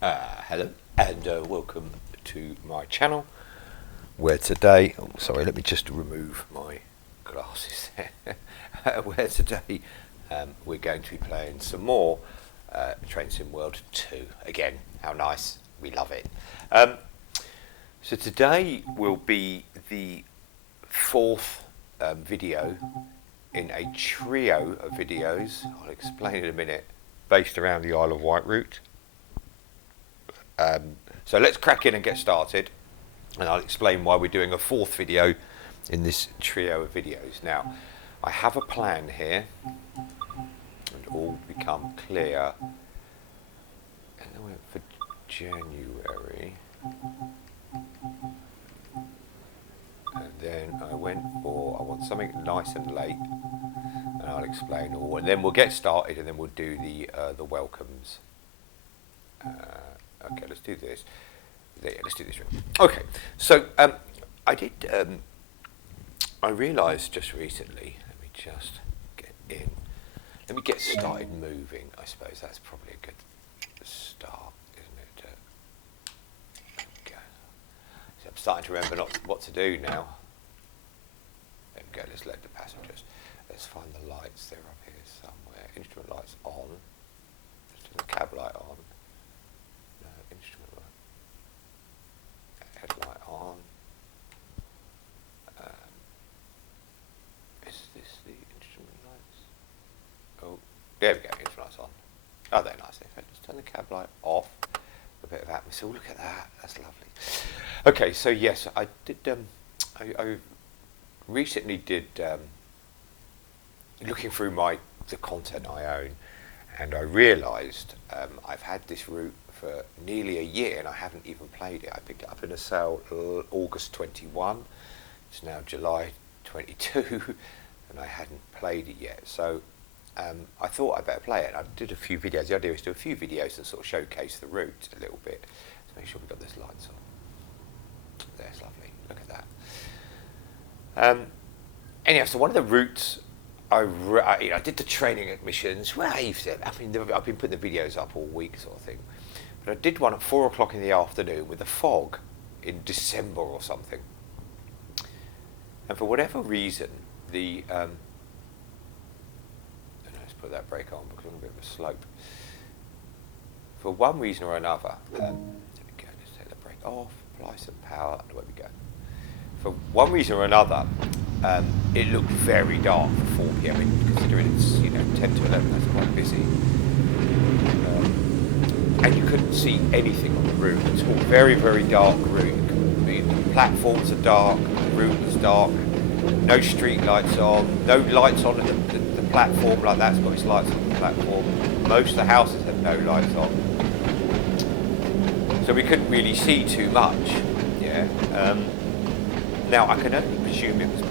Hello and welcome to my channel where today, oh sorry, let me just remove my glasses there. Where today we're going to be playing some more Train Sim World 2. Again, how nice, we love it. So today will be the fourth video in a trio of videos, I'll explain in a minute, based around the Isle of Wight route. So let's crack in and get started, and I'll explain why we're doing a fourth video in this trio of videos. Now, I have a plan here, and all become clear. And I went for January, and then I went for, I want something nice and late, and I'll explain all, and then we'll get started, and then we'll do the welcomes. Okay, let's do this. Yeah, let's do this. Okay, so I realised just recently, let me just get in. Let me get started moving, I suppose. That's probably a good start, isn't it? There we go. So I'm starting to remember what to do now. There we go, let's let the passengers. Let's find the lights. They're up here somewhere. Instrument lights on. Let's do the cab light on. Instrument light, headlight on. Is this the instrument lights? Oh, there we go, instrument lights on. Oh, they're nice. Let's turn the cab light off. A bit of atmosphere. Oh, look at that. That's lovely. Okay, so yes, I did. I recently did looking through the content I own, and I realised I've had this route for nearly a year and I haven't even played it. I picked it up in a sale August 21. It's now July 22 and I hadn't played it yet. So I thought I'd better play it. I did a few videos. The idea is to do a few videos and sort of showcase the route a little bit. Let's make sure we've got those lights on. There's lovely. Look at that. Anyhow, so one of the routes I did the training admissions. Well, I've been putting the videos up all week, sort of thing. But I did one at 4 o'clock in the afternoon with a fog in December or something. And for whatever reason, let's put that brake on because we're on a bit of a slope. For one reason or another, there we go. Let's take the brake off, apply some power, and away we go. For one reason or another, it looked very dark for 4 p.m. Considering it's 10 to 11, that's quite busy, and you couldn't see anything on the route. It's all very, very dark route. The platforms are dark, the route is dark, no street lights on, no lights on the platform like that's got its lights on the platform. Most of the houses have no lights on, so we couldn't really see too much. Yeah. Now, I can only presume it was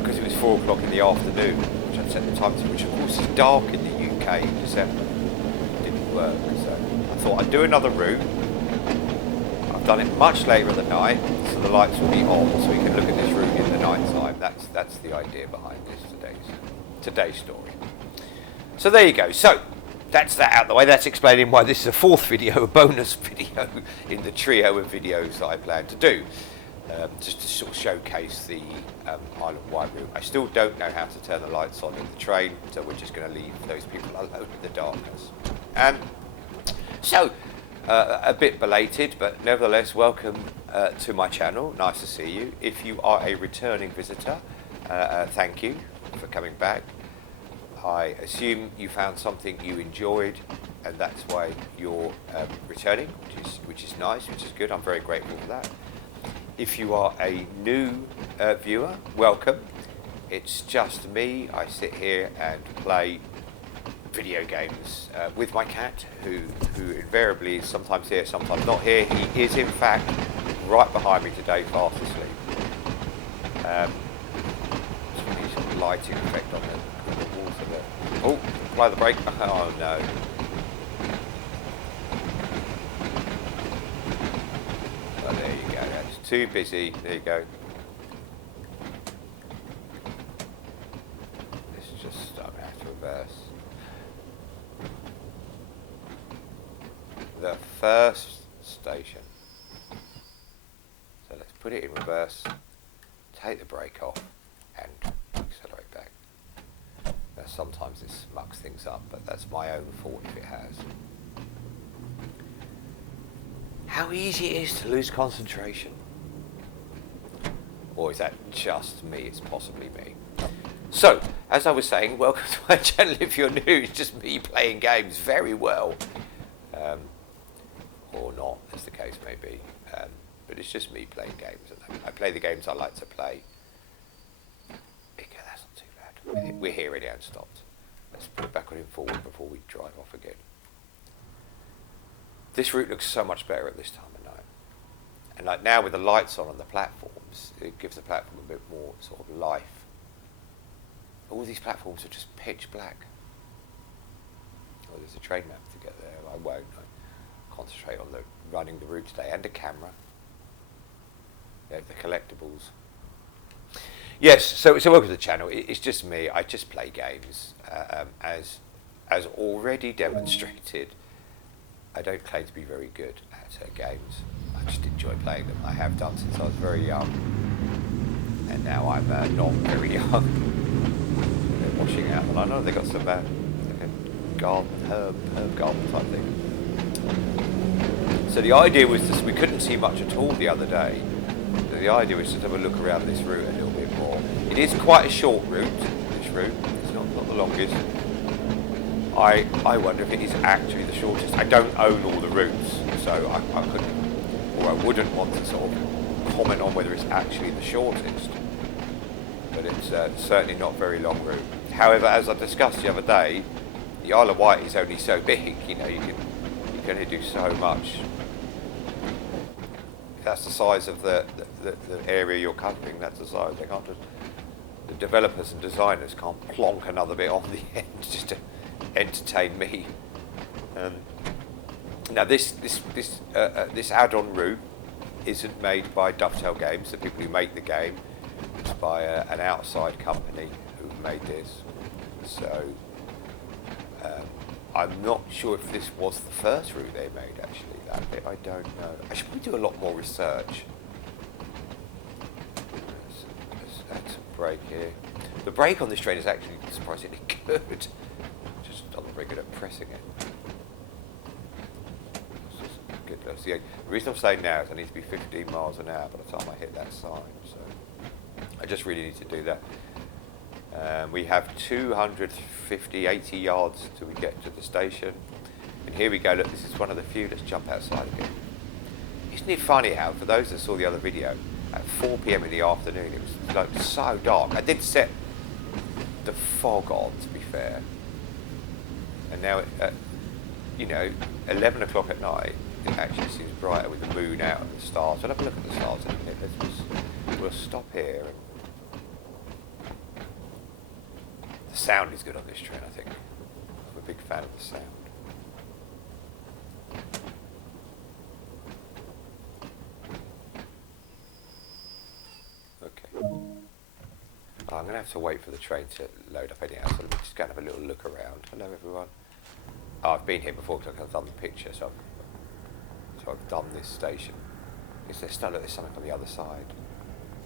because it was 4 o'clock in the afternoon, which I'd set the time to, which of course is dark in the UK in December. It didn't work, so I thought I'd do another route. I've done it much later in the night, so the lights will be on, so we can look at this route in the night time. That's the idea behind this today's story. So there you go. So that's that out of the way. That's explaining why this is a fourth video, a bonus video in the trio of videos that I plan to do, just to sort of showcase the Isle of Wight route. I still don't know how to turn the lights on in the train, so we're just going to leave those people alone in the darkness. So a bit belated, but nevertheless, welcome to my channel. Nice to see you. If you are a returning visitor, thank you for coming back. I assume you found something you enjoyed, and that's why you're returning, which is nice, which is good. I'm very grateful for that. If you are a new viewer, welcome. It's just me. I sit here and play video games with my cat, who invariably is sometimes here, sometimes not here. He is in fact right behind me today, fast asleep. Some lighting effect on the water there. Oh, apply the brake. Oh no. Oh, there you go. That's too busy. There you go. Let's just start out to reverse. the first station. So let's put it in reverse, take the brake off, and accelerate back. Now sometimes this mucks things up, but that's my own fault if it has. How easy it is to lose concentration. Or is that just me? It's possibly me. So, as I was saying, welcome to my channel. If you're new, it's just me playing games very well. Or not, as the case may be. But it's just me playing games. And I play the games I like to play. Okay, that's not too bad. We're here already and stopped. Let's put it back on in forward before we drive off again. This route looks so much better at this time of night. And like now with the lights on the platforms, it gives the platform a bit more sort of life. All these platforms are just pitch black. Oh, there's a train map to get there. I won't. I concentrate on running the route today and a camera. Yeah, the collectibles. Yes, so welcome to the channel. It's just me. I just play games. As already demonstrated, I don't claim to be very good at games. I just enjoy playing them. I have done since I was very young. And now I'm not very young. They're washing out. And I know they got some like a garden, herb garden type thing. So the idea was this, we couldn't see much at all the other day. So the idea was to have a look around this route a little bit more. It is quite a short route, this route. It's not the longest. I wonder if it is actually the shortest. I don't own all the routes, so I couldn't, or I wouldn't want to sort of comment on whether it's actually the shortest. But it's certainly not a very long route. However, as I discussed the other day, the Isle of Wight is only so big. You know, you can only do so much. That's the size of the area you're covering. That's the size. They can't just, the developers and designers can't plonk another bit on the end just to entertain me. Now this add-on route isn't made by Dovetail Games, the people who make the game. It's by an outside company who made this. So I'm not sure if this was the first route they made, actually. That bit I don't know. I should probably do a lot more research. Let's add some brake here. The brake on this train is actually surprisingly good. Just I'm not very good at pressing it. It's just good. The reason I'm saying now is I need to be 15 miles an hour by the time I hit that sign. So I just really need to do that. We have 80 yards till we get to the station. And here we go, look, this is one of the few. Let's jump outside again. Isn't it funny how, for those that saw the other video, at 4 PM in the afternoon, it was like so dark. I did set the fog on, to be fair. And now, you know, 11 o'clock at night, it actually seems brighter with the moon out and the stars. I'll have a look at the stars in a minute. We'll stop here. The sound is good on this train, I think. I'm a big fan of the sound. Okay. Oh, I'm going to have to wait for the train to load up anyhow, so let me just go and have a little look around. Hello, everyone. Oh, I've been here before because I've done the picture, so I've done this station. Is there still there's something on the other side?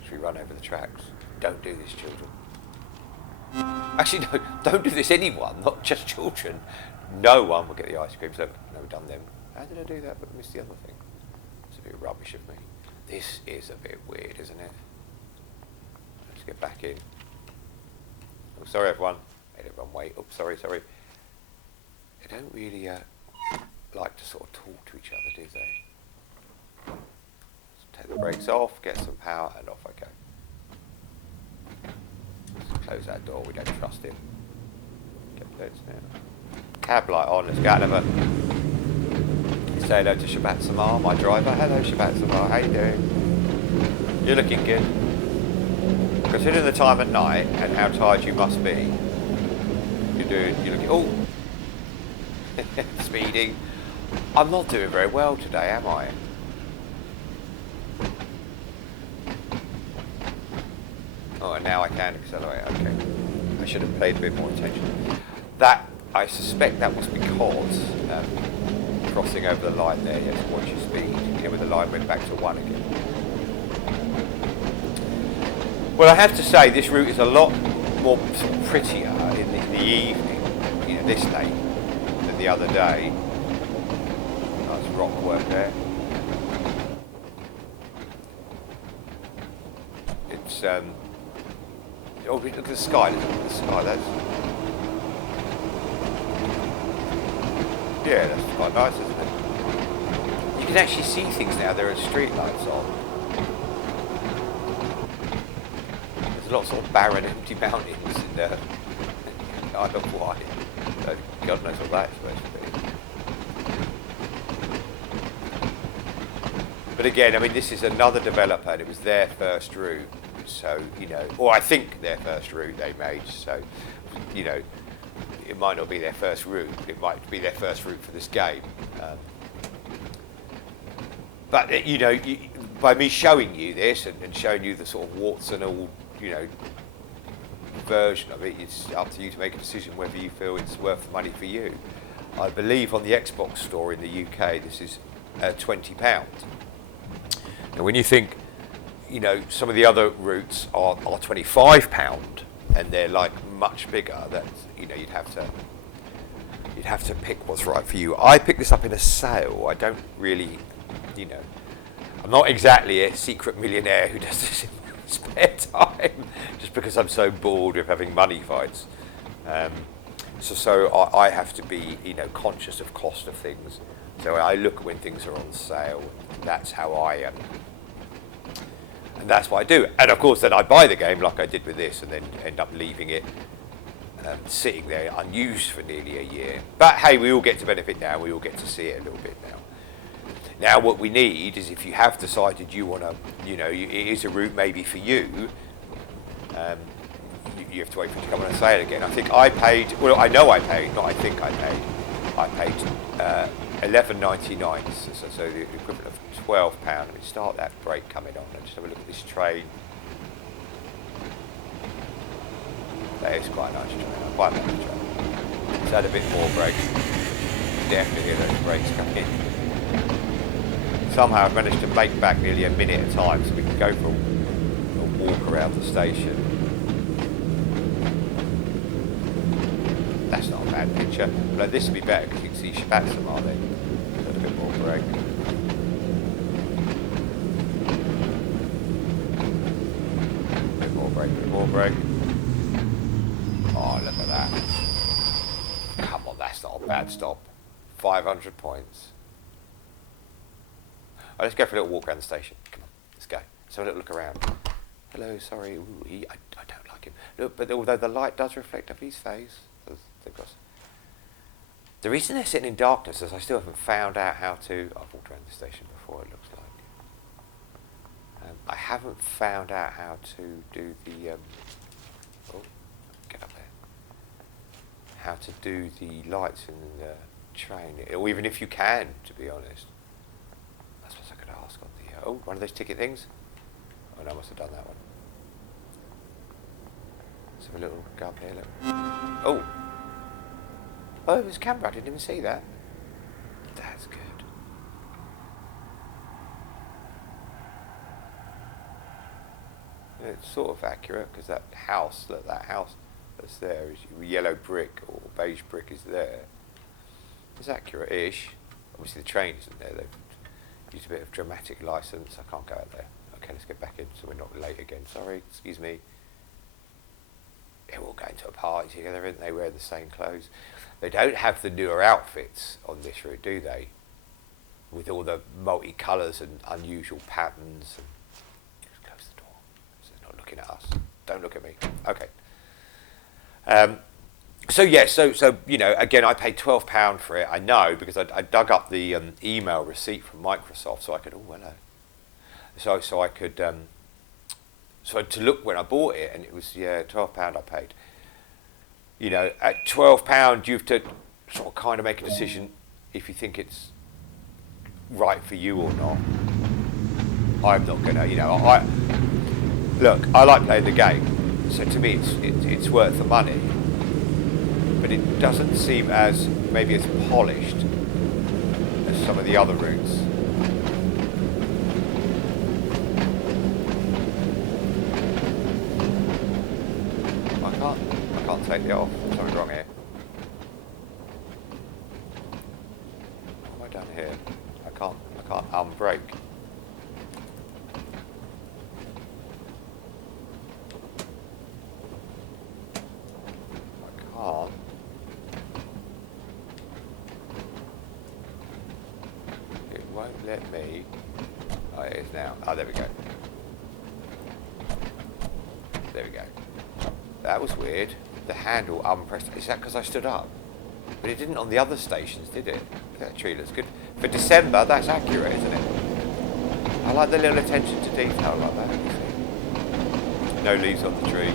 Should we run over the tracks? Don't do this, children. Actually, no, don't do this, anyone, not just children. No one will get the ice cream. So, no, we've done them. How did I do that but miss the other thing? It's a bit rubbish of me. This is a bit weird, isn't it? Let's get back in. Oh, sorry, everyone. Made everyone wait. Oh, sorry. They don't really like to sort of talk to each other, do they? Let's take the brakes off, get some power, and off I go. Close that door, we don't trust him. Get now. Cab light on, let's go out of it. Say hello to Shabat Samar, my driver. Hello Shabat Samar, how you doing? You're looking good. Considering the time at night and how tired you must be, you're looking, oh! Speeding. I'm not doing very well today, am I? Oh, and now I can accelerate, okay. I should have paid a bit more attention. That, I suspect that was because, crossing over the line there. You have to watch your speed. Yeah, when the line went back to 1 again. Well, I have to say this route is a lot more prettier in the evening, you know, this late than the other day. Nice rock work there. It's oh, look at the sky. Look at the sky. That's quite nice, isn't it? You can actually see things now. There are street lights on. There's lots of barren, empty mountains in Isle of Wight. So God knows what that's supposed to be. But again, I mean, this is another developer, and it was their first route. So, you know, or I think their first route they made. So, you know, it might not be their first route, but it might be their first route for this game. But, you know, by me showing you this and showing you the sort of warts and all, you know, version of it, it's up to you to make a decision whether you feel it's worth the money for you. I believe on the Xbox store in the UK, this is £20. Now, when you think, you know, some of the other routes are £25, and they're like much bigger, that, you know, you'd have to pick what's right for you. I picked this up in a sale. I don't really, you know, I'm not exactly a secret millionaire who does this in spare time just because I'm so bored with having money fights. So I have to be, you know, conscious of cost of things. So I look when things are on sale. That's how I am. And that's what I do. And of course, then I buy the game like I did with this, and then end up leaving it sitting there unused for nearly a year. But hey, we all get to benefit now. We all get to see it a little bit now. Now, what we need is, if you have decided you want to, you know, it is a route maybe for you, you have to wait for it to come on sale again. I think I paid, well, I know I paid, not I think I paid £11.99, so the equivalent of £12. Let me start that break coming on and just have a look at this train. That is quite a nice train. I quite like the train. It's had a bit more brakes. Definitely hear those brakes coming in. Somehow I've managed to make back nearly a minute at a time, so we can go for a walk around the station. That's not a bad picture. But this would be better because you can see Spatsam, are they? A bit more brake. Bit more brake, bit more brake. Oh, look at that. Come on, that's not a bad stop. 500 points. Oh, let's go for a little walk around the station. Come on, let's go. Let's have a little look around. Hello, sorry. Ooh, I don't like him. Look, but although the light does reflect off his face, the reason they're sitting in darkness is I still haven't found out how to. I've walked around the station before, it looks like. I haven't found out how to do the. Oh, get up there. How to do the lights in the train, or even if you can, to be honest. I suppose I could ask on the. Oh, one of those ticket things. Oh no, I must have done that one. Let's have a little go up here. Look. Oh. Oh, there's a camera. I didn't even see that. That's good. It's sort of accurate because that house, look, that house that's there is yellow brick or beige brick is there. It's accurate-ish. Obviously the train isn't there. They've used a bit of dramatic license. I can't go out there. Okay, let's get back in so we're not late again. Sorry, excuse me. They're all going to a party together, aren't they? Wear the same clothes. They don't have the newer outfits on this route, do they? With all the multi-colours and unusual patterns. And just close the door so they're not looking at us. Don't look at me. Okay. So you know, again, I paid £12 for it. I know because I dug up the email receipt from Microsoft, so I could. Oh, hello. So I could. So to look when I bought it, and it was £12 I paid. You know, at £12 you have to sort of kind of make a decision if you think it's right for you or not. I'm not gonna, you know, I like playing the game, so to me it's worth the money. But it doesn't seem as maybe as polished as some of the other routes. I can't take the off. Something's wrong here. What am I down here? I can't unbrake. I can't. It won't let me. Oh, it is now. Oh, there we go. There we go. That was weird. The handle unpressed. Is that because I stood up? But it didn't on the other stations, did it? That tree looks good. For December, that's accurate, isn't it? I like the little attention to detail like that. No leaves on the tree.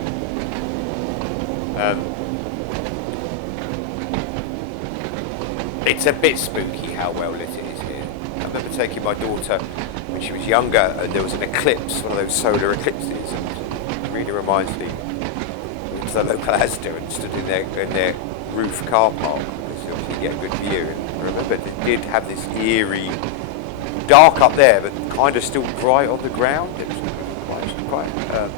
It's a bit spooky how well lit it is here. I remember taking my daughter when she was younger, and there was an eclipse, one of those solar eclipses. And it really reminds me of the local Asda and stood in their roof car park. So obviously you get a good view. And I remember it did have this eerie, dark up there, but kind of still bright on the ground. It was quite an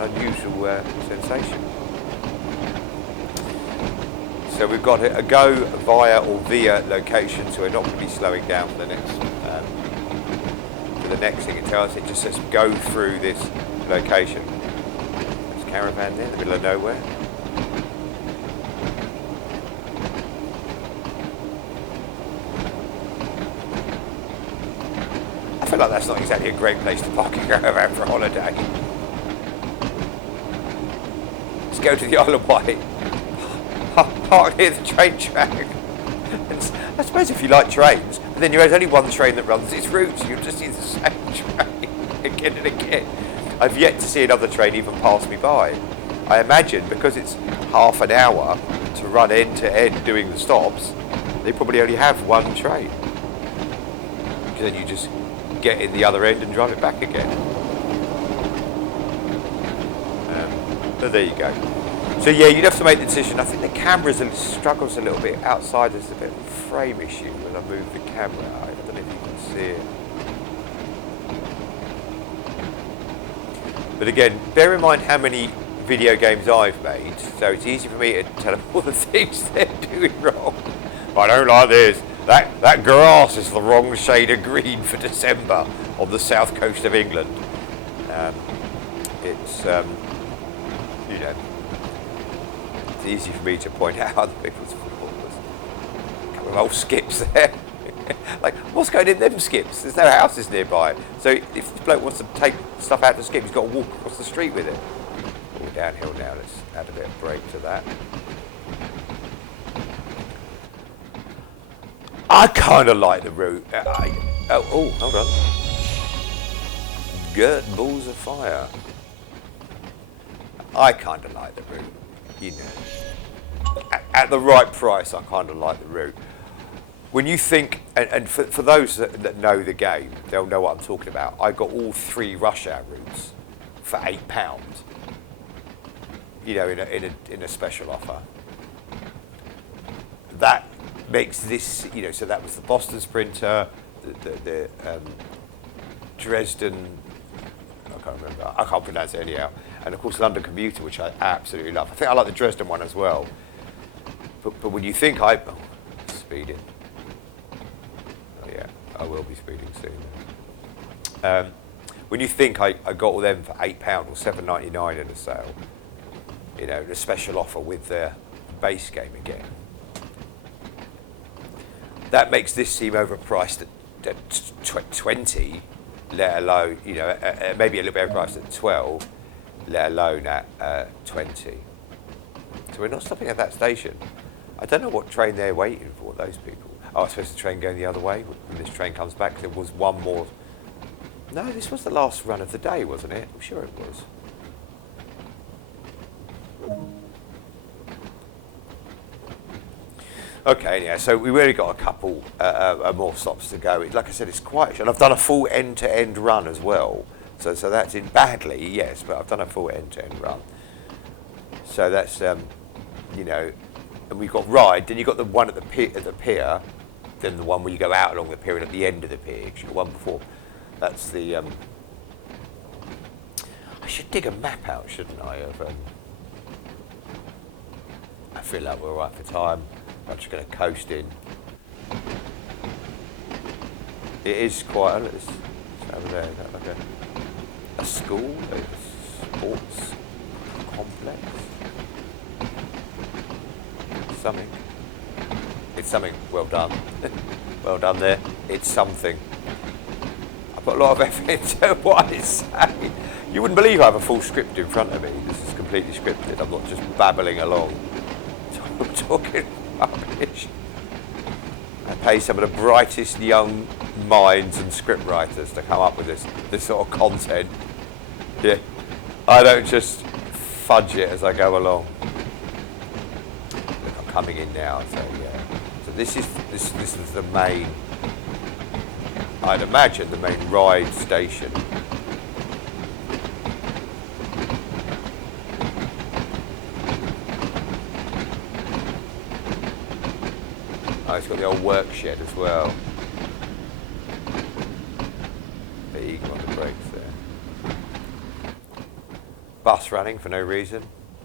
unusual sensation. So we've got a go via or via location, so we're not going to be slowing down for the next thing it tells us. It just says go through this location. There's a caravan there in the middle of nowhere. I feel like that's not exactly a great place to park a caravan for a holiday. Let's go to the Isle of Wight. Park near the train track. I suppose if you like trains, but then there's only one train that runs its route, so you'll just see the same train again and again. I've yet to see another train even pass me by. I imagine because it's half an hour to run end to end doing the stops, they probably only have one train. Because then you just get in the other end and drive it back again. So there you go. So yeah, you'd have to make the decision. I think the camera struggles a little bit outside. There's a bit of a frame issue when I move the camera. I don't know if you can see it. But again, bear in mind how many video games I've made, so it's easy for me to tell them all the things they're doing wrong. I don't like this. That grass is the wrong shade of green for December on the south coast of England. It's you know. It's easy for me to point out other people's faults. A couple of old skips there. Like, what's going in them skips? There's no houses nearby. So if this bloke wants to take stuff out of the skip, he's got to walk across the street with it. All downhill now. Let's add a bit of brake to that. I kind of like the route. Oh, hold on. Good balls of fire. I kind of like the route. You know, at the right price, I kind of like the route. When you think, and for those that know the game, they'll know what I'm talking about. I got all 3 rush hour routes for £8. You know, in a special offer. That makes this, you know, so that was the Boston Sprinter, the Dresden. I can't remember. I can't pronounce it anyhow. And of course, London Commuter, which I absolutely love. I think I like the Dresden one as well. But when you think speeding. Oh yeah, I will be speeding soon. When you think I got all them for £8 or £7.99 in a sale, you know, a special offer with the base game again. That makes this seem overpriced at 20. Let alone, you know, maybe a little bit overpriced at 12, let alone at 20. So we're not stopping at that station. I don't know what train they're waiting for, those people. Oh, I suppose the train going the other way when this train comes back. There was one more. No, this was the last run of the day, wasn't it? I'm sure it was. Okay, yeah, so we've really got a couple more stops to go. Like I said, it's quite, and I've done a full end-to-end run as well. So that's in badly, yes, but I've done a full end-to-end run. So that's, you know, and we've got Ryde, then you've got the one at the pier. than the one where you go out along the pier and at the end of the pier. The one before, that's the. I should dig a map out, shouldn't I? I feel like we're all right for time. I'm just going to coast in. It is quite. It's over there. Is that like a school? A sports complex? Something. It's something. Well done. Well done there. It's something. I put a lot of effort into what I say. You wouldn't believe I have a full script in front of me. This is completely scripted. I'm not just babbling along. I'm talking rubbish. I pay some of the brightest young minds and script writers to come up with this sort of content. Yeah. I don't just fudge it as I go along. Look, I'm coming in now, so yeah. So this is the main, I'd imagine, the main Ryde station. Oh, it's got the old work shed as well. Bit eager on the brakes there. Bus running for no reason.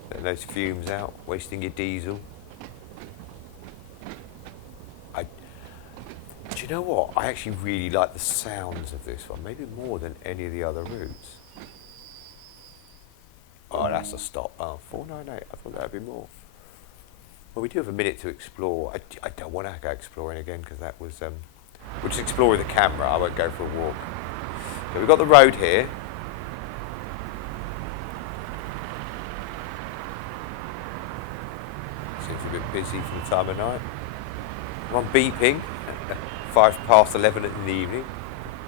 Letting those fumes out, wasting your diesel. Do you know what? I actually really like the sounds of this one, maybe more than any of the other routes. Oh, that's a stop. Oh, 498. I thought that would be more. Well, we do have a minute to explore. I don't want to go exploring again because that was. We'll just explore with the camera. I won't go for a walk. So we've got the road here. Seems a bit busy for the time of night. I'm on beeping. 11:05 in the evening.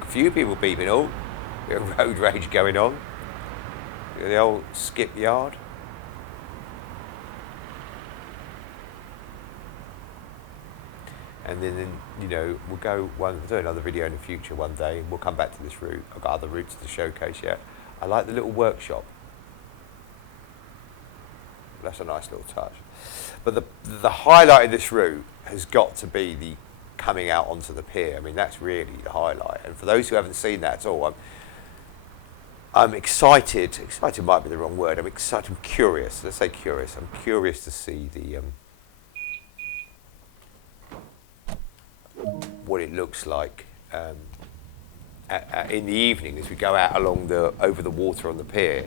A few people beeping. Oh, bit of road rage going on. The old skip yard. And then, you know, we'll do another video in the future one day, and we'll come back to this route. I've got other routes to showcase yet. I like the little workshop. That's a nice little touch. But the highlight of this route has got to be the coming out onto the pier. I mean, that's really the highlight. And for those who haven't seen that at all, I'm excited. Excited might be the wrong word. I'm excited. I'm curious. Let's say curious. I'm curious to see the what it looks like in the evening as we go out along over the water on the pier.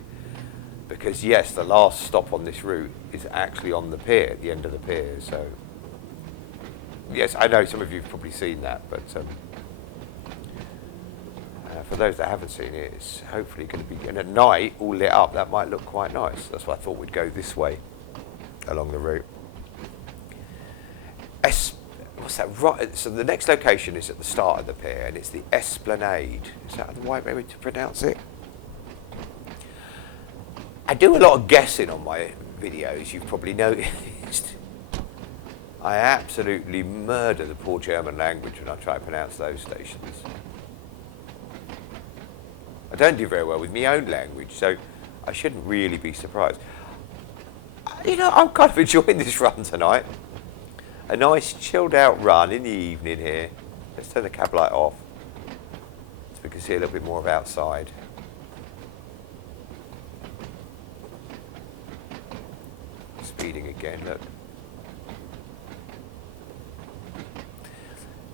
Because yes, the last stop on this route is actually on the pier, at the end of the pier. So yes, I know some of you have probably seen that, but for those that haven't seen it, it's hopefully going to be, and at night, all lit up, that might look quite nice. That's why I thought we'd go this way along the route. What's that? Right. So the next location is at the start of the pier, and it's the Esplanade. Is that the right way to pronounce it? I do a lot of guessing on my videos, you've probably noticed. I absolutely murder the poor German language when I try to pronounce those stations. I don't do very well with my own language, so I shouldn't really be surprised. You know, I'm kind of enjoying this run tonight. A nice chilled out run in the evening here. Let's turn the cab light off so we can see a little bit more of outside. Speeding again, look.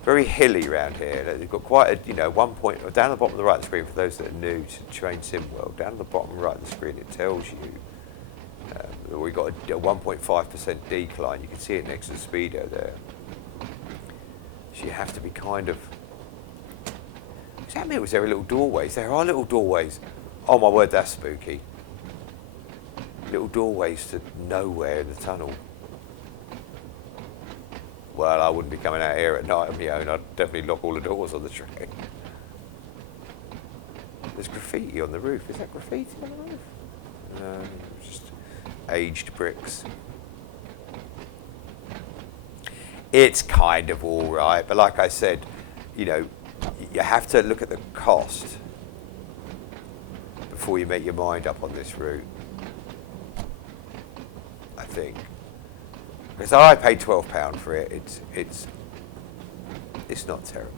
Very hilly around here. They've got quite a, you know, one point, down the bottom of the right of the screen, for those that are new to Train Sim World, down at the bottom right of the screen it tells you we've got a 1.5% decline. You can see it next to the speedo there. So you have to be kind of, does that mean was there a little doorways? There are little doorways. Oh my word, that's spooky. Little doorways to nowhere in the tunnel. Well, I wouldn't be coming out here at night on my own. I'd definitely lock all the doors on the train. There's graffiti on the roof. Is that graffiti on the roof? No, just aged bricks. It's kind of all right, but like I said, you know, you have to look at the cost before you make your mind up on this route, I think. Because I paid £12 for it. It's not terrible.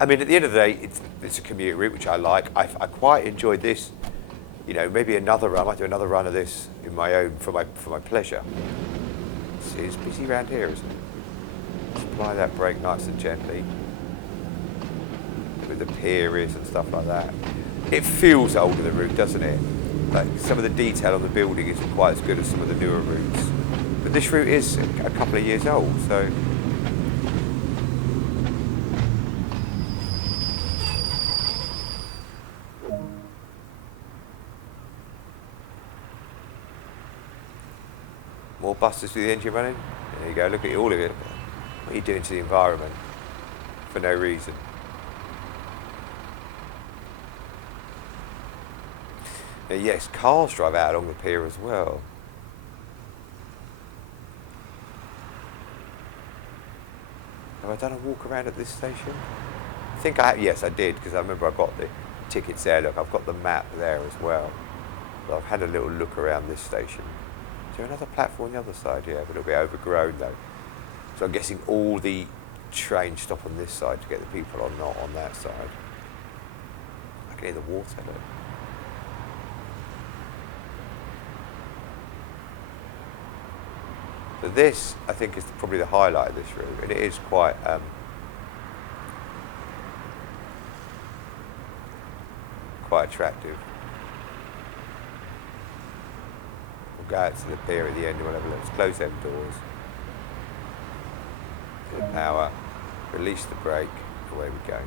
I mean, at the end of the day, it's a commuter route, which I like. I quite enjoyed this. You know, maybe another run. I might do another run of this in my own for my pleasure. See, it's busy around here, isn't it? Just apply that brake nice and gently with the pier is and stuff like that. It feels older, the route, doesn't it? Like some of the detail on the building isn't quite as good as some of the newer routes. But this route is a couple of years old, so. More buses with the engine running. There you go, look at all of it. What are you doing to the environment? For no reason. Now, yes, cars drive out along the pier as well. Have I done a walk around at this station? I think I have. Yes, I did, because I remember I got the tickets there. Look, I've got the map there as well. So I've had a little look around this station. Is there another platform on the other side? Yeah, but it'll be overgrown though. So I'm guessing all the trains stop on this side to get the people on, not on that side. I can hear the water though. So this, I think, is probably the highlight of this route, and it is quite quite attractive. We'll go out to the pier at the end and we'll have a look. Let's close them doors. To the power, release the brake, away we go.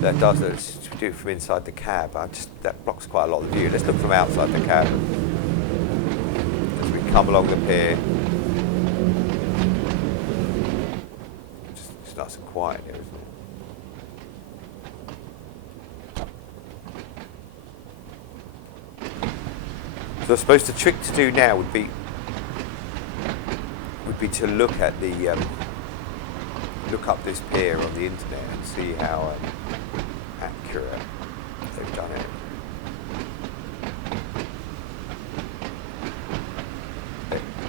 That does it. We do it from inside the cab. That blocks quite a lot of the view. Let's look from outside the cab. As we come along the pier. It's nice and quiet here, isn't it? So I suppose the trick to do now would be to look at the look up this pier on the internet and see how accurate they've done it.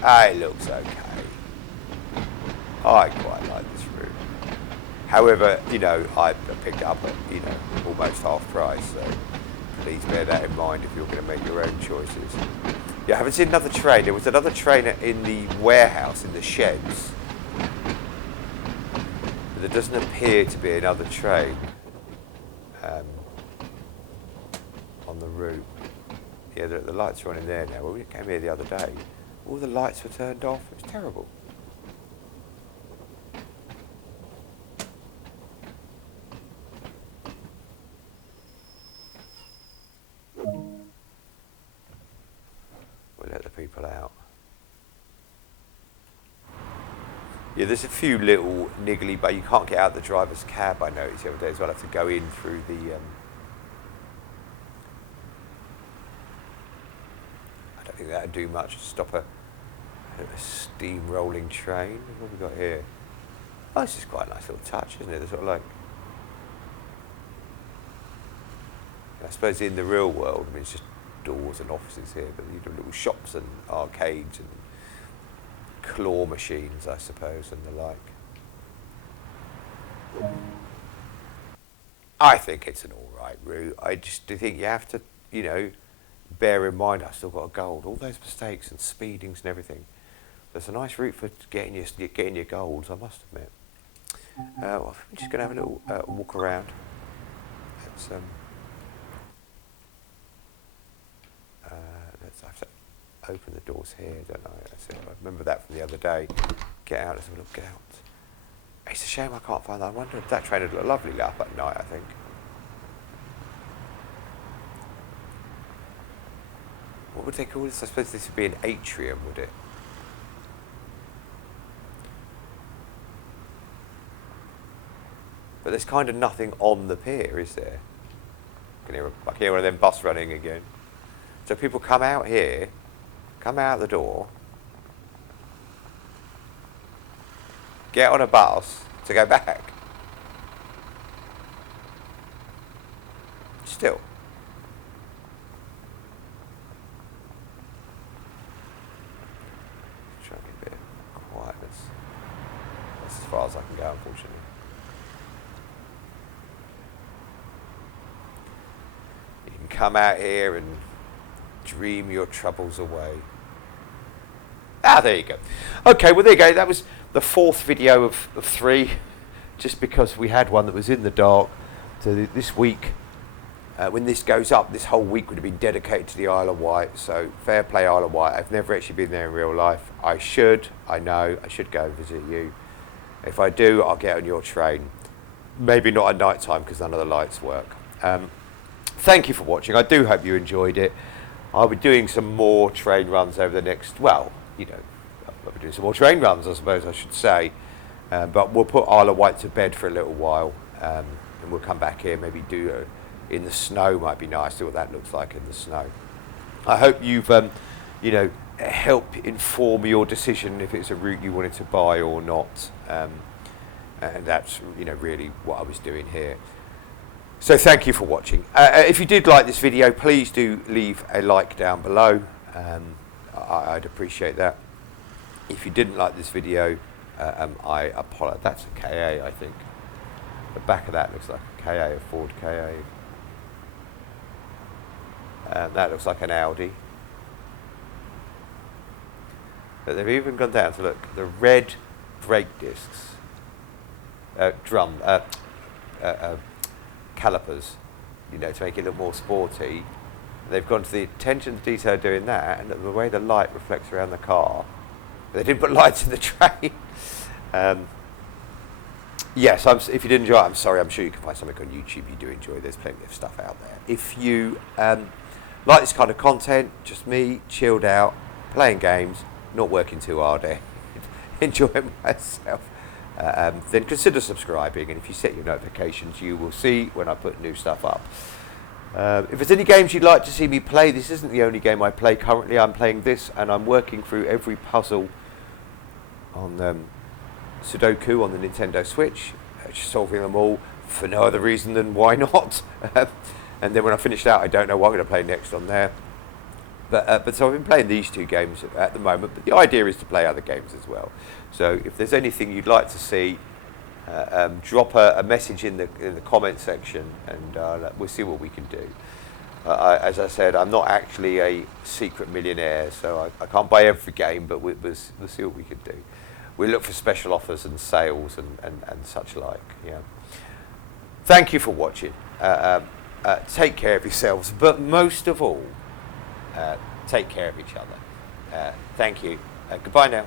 It looks okay. I quite like this route. However, you know, I picked it up at, you know, almost half price, so please bear that in mind if you're going to make your own choices. Yeah, I haven't seen another train. There was another train in the warehouse, in the sheds. There doesn't appear to be another train on the route. Yeah, the lights are on in there now. When we came here the other day, all the lights were turned off. It was terrible. We'll let the people out. Yeah, there's a few little niggly, but you can't get out the driver's cab, I noticed the other day as well. I have to go in through the... I don't think that would do much to stop a steam-rolling train. What have we got here? Oh, this is quite a nice little touch, isn't it? They're sort of like... I suppose in the real world, I mean, it's just doors and offices here, but you know, little shops and arcades and claw machines, I suppose, and the like. I think it's an alright route. I just think you have to, you know, bear in mind I've still got a gold. All those mistakes and speedings and everything. That's a nice route for getting your golds, I must admit. Well, I'm just going to have a little walk around. Let's have to open the doors here, don't I? I remember that from the other day. Get out, let's have a look, get out. It's a shame I can't find that. I wonder if that train would look lovely up at night, I think. What would they call this? I suppose this would be an atrium, would it? But there's kind of nothing on the pier, is there? I can hear one of them bus running again. So people come out here, come out the door, get on a bus to go back. Still, come out here and dream your troubles away. There you go. Okay, well there you go. That was the 4th video of 3, just because we had one that was in the dark. So this week, when this goes up, this whole week would have been dedicated to the Isle of Wight. So fair play, Isle of Wight. I've never actually been there in real life. I know, I should go and visit you. If I do, I'll get on your train. Maybe not at night time because none of the lights work. Thank you for watching. I do hope you enjoyed it. I'll be doing some more train runs over the next, well, you know, I'll be doing some more train runs, I suppose I should say. But we'll put Isle of Wight to bed for a little while. And we'll come back here, maybe do in the snow. Might be nice, see what that looks like in the snow. I hope you've, you know, help inform your decision if it's a route you wanted to buy or not. And that's, you know, really what I was doing here. So thank you for watching. If you did like this video, please do leave a like down below. I'd appreciate that. If you didn't like this video, I apologize. That's a KA, I think. The back of that looks like a KA, a Ford KA. That looks like an Audi. But they've even gone down to look, the red brake discs, calipers, you know, to make it look more sporty. They've gone to the attention to detail doing that, and the way the light reflects around the car. They didn't put lights in the train. Yes, if you did enjoy it, I'm sorry. I'm sure you can find something on YouTube you do enjoy. There's plenty of stuff out there. If you like this kind of content, just me, chilled out, playing games, not working too hard here, enjoying myself, then consider subscribing. And if you set your notifications, you will see when I put new stuff up. If there's any games you'd like to see me play, this isn't the only game I play currently. I'm playing this, and I'm working through every puzzle on Sudoku on the Nintendo Switch, just solving them all for no other reason than why not. And then when I finish that, I don't know what I'm going to play next on there. But so I've been playing these 2 games at the moment, but the idea is to play other games as well. So if there's anything you'd like to see, drop a message in the comment section, and we'll see what we can do. As I said, I'm not actually a secret millionaire, so I can't buy every game, but we'll see what we can do. We look for special offers and sales and such like. Yeah. Thank you for watching. Take care of yourselves, but most of all, take care of each other. Thank you. Goodbye now.